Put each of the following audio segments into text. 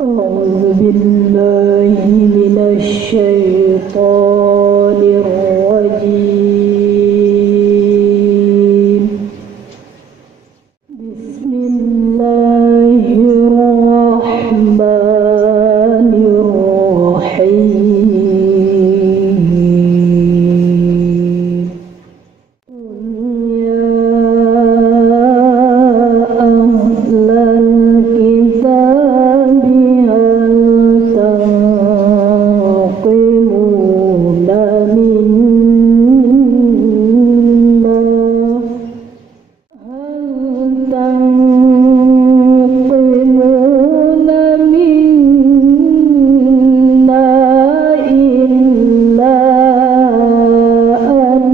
أعوذ بالله من الشيطان الرجيم. بسم الله الرحمن الرحيم. قل يا أهل الكتاب هل تنقمون منا إلا أن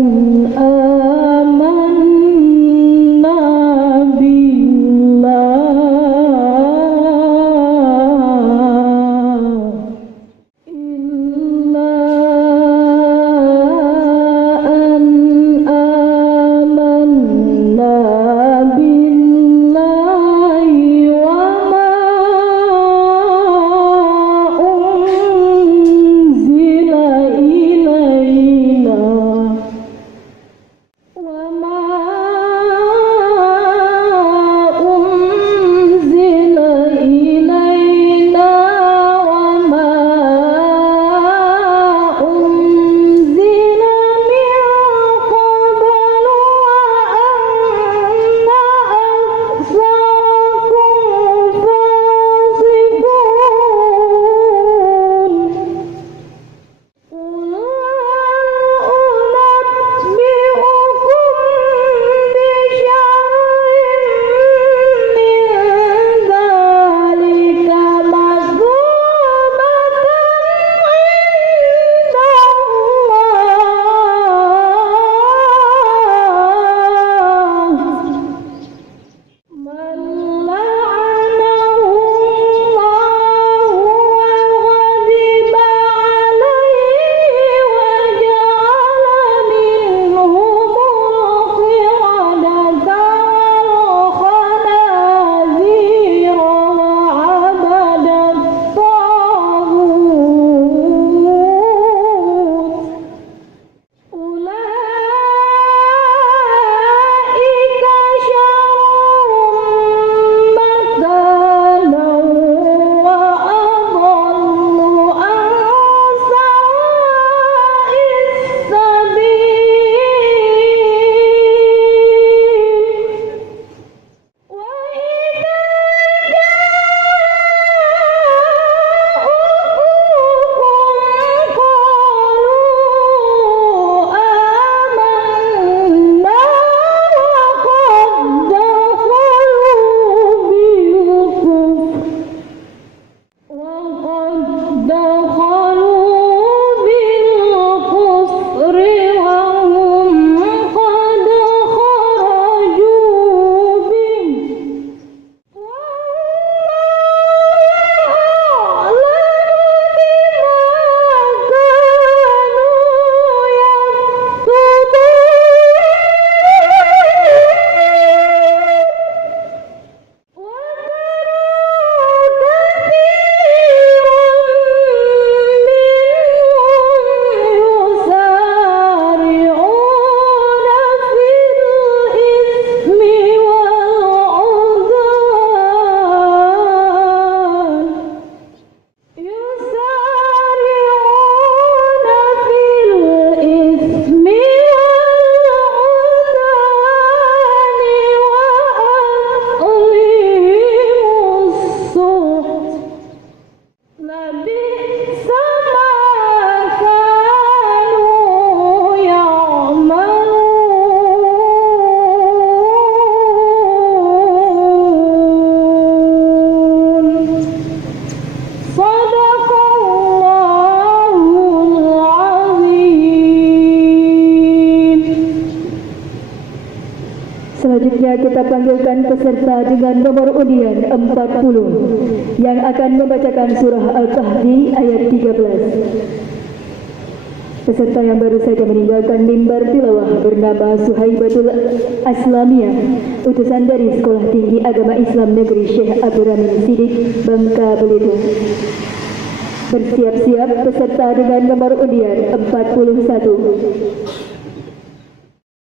آمنا بالله وما أنزل إلينا وما أنزل من قبل وأن أكثركم فاسقون. قل هل أنبئكم بشر من ذلك مثوبة عند الله من لعنه الله وغضب عليه وجعل منهم القردة والخنازير وعبد الطاغوت. أولئك شر مكانا وأضل عن سواء السبيل. وإذا جاءوكم قالوا آمنا وقد دخلوا بالكفر وهم قد خرجوا به. Selanjutnya kita panggilkan peserta dengan nomor undian 40 yang akan membacakan surah Al-Kahfi ayat 13. Peserta yang baru saja meninggalkan mimbar tilawah bernama Suhaibatul Aslamiyah, utusan dari Sekolah Tinggi Agama Islam Negeri Syekh Abdurrahman Siddiq, Bangka Belitung. Bersiap-siap peserta dengan nomor undian 41.